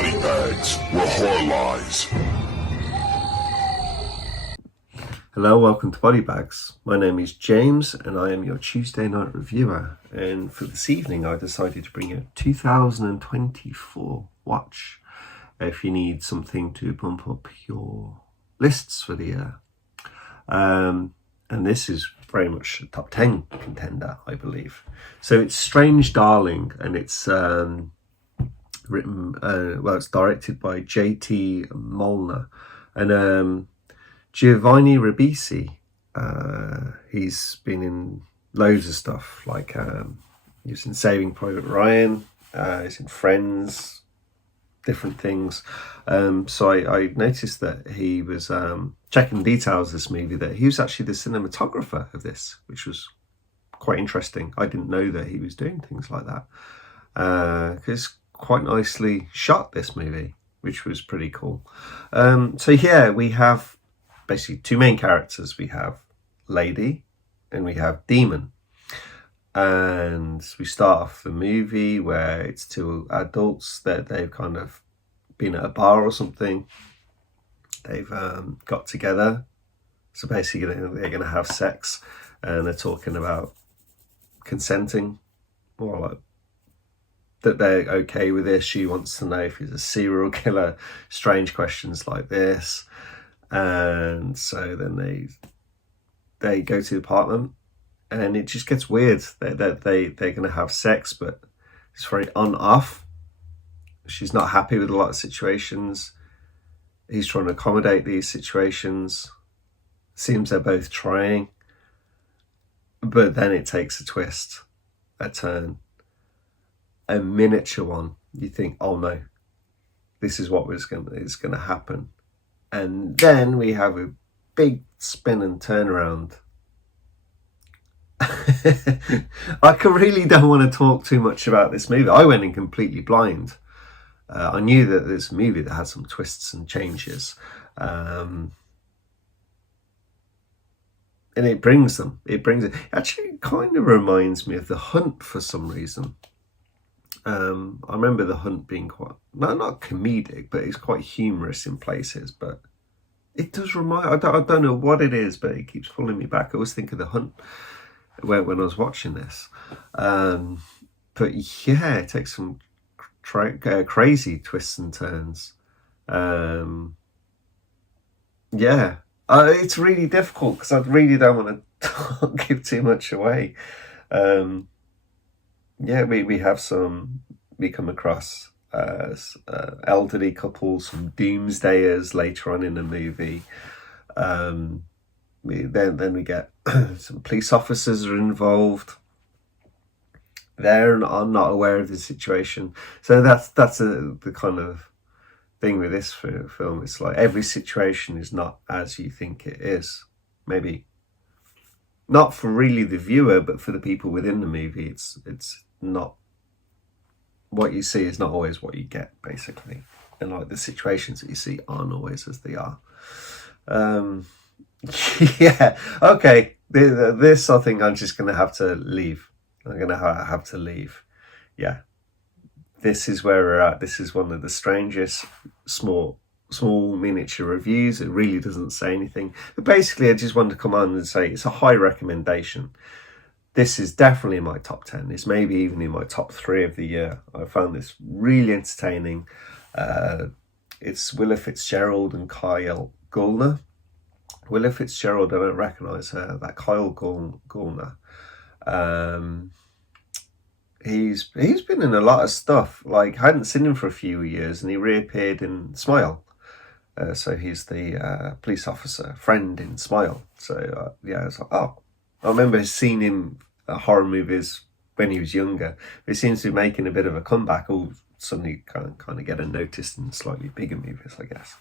body bags where horror lies. Hello, welcome to Body Bags. My name is James and I am your Tuesday night reviewer. And for this evening, I decided to bring you a 2024 watch if you need something to bump up your lists for the year. And this is very much a top 10 contender, I believe. So it's Strange Darling, and it's it's directed by J.T. Molnar and Giovanni Ribisi. He's been in loads of stuff, like he was in Saving Private Ryan, he's in Friends, different things. So I noticed that he was checking details of this movie, that he was actually the cinematographer of this, which was quite interesting. I didn't know that he was doing things like that, because quite nicely shot, this movie, which was pretty cool. So yeah, we have basically two main characters. We have Lady and we have Demon, and we start off the movie where it's two adults that they've kind of been at a bar or something. They've got together, so basically they're going to have sex, and they're talking about consenting, or like that they're okay with this. She wants to know if he's a serial killer, strange questions like this. And so then they go to the apartment, and it just gets weird. They're going to have sex, but it's very on-off. She's not happy with a lot of situations. He's trying to accommodate these situations. Seems they're both trying, but then it takes a twist, a turn, a miniature one. You think, oh no, this is what is going to happen. And then we have a big spin and turnaround. I really don't want to talk too much about this movie. I went in completely blind. I knew that this movie that had some twists and changes. And it brings them. It actually kind of reminds me of The Hunt for some reason. I remember The Hunt being quite, not comedic, but it's quite humorous in places. But it does remind, I don't know what it is, but it keeps pulling me back. I always think of The Hunt when I was watching this. But yeah, it takes some crazy twists and turns. It's really difficult because I really don't want to give too much away. We come across elderly couples, some doomsdayers later on in the movie. Then we get some police officers are involved. They're not aware of the situation. So that's the kind of thing with this film. It's like every situation is not as you think it is. Maybe not for really the viewer, but for the people within the movie, it's not what you see is not always what you get, basically. And like the situations that you see aren't always as they are. Yeah, okay. This I think I'm just gonna have to leave. I'm gonna have to leave. Yeah, this is where we're at. This is one of the strangest small miniature reviews. It really doesn't say anything, but basically I just wanted to come on and say it's a high recommendation. This is definitely in my top 10. It's maybe even in my top 3 of the year. I found this really entertaining. It's Willa Fitzgerald and Kyle Gallner. Willa Fitzgerald, I don't recognise her. That Kyle Gallner. He's been in a lot of stuff. Like, I hadn't seen him for a few years, and he reappeared in Smile. So he's the police officer friend in Smile. So I was like, oh. I remember seeing him at horror movies when he was younger. He seems to be making a bit of a comeback. All suddenly kind of getting noticed in slightly bigger movies, I guess.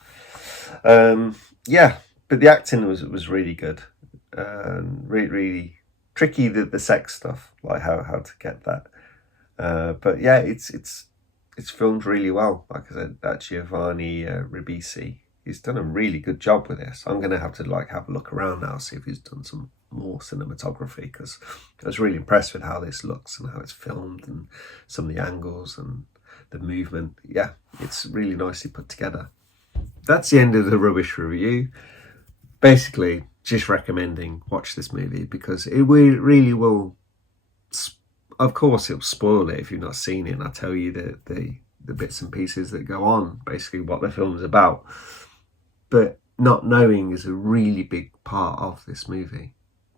But the acting was really good. Really tricky, the sex stuff, like how to get that. But yeah, it's filmed really well. Like I said, that Giovanni Ribisi, he's done a really good job with this. I'm gonna have to have a look around now, see if he's done some more cinematography, because I was really impressed with how this looks and how it's filmed and some of the angles, and the movement. Yeah, it's really nicely put together. That's the end of the rubbish review. Basically, just recommending watch this movie because it really will. Of course, it'll spoil it if you've not seen it, and I'll tell you the bits and pieces that go on, basically what the film's about. But not knowing is a really big part of this movie.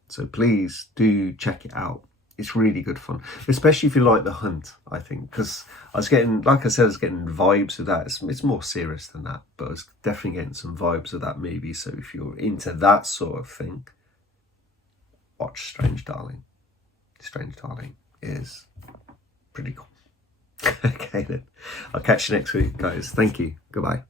So please do check it out. It's really good fun, especially if you like The Hunt, I think, because I was getting, like I said, I was getting vibes of that. It's more serious than that, but I was definitely getting some vibes of that movie. So if you're into that sort of thing, watch Strange Darling. Strange Darling is pretty cool. Okay then, I'll catch you next week, guys. Thank you. Goodbye.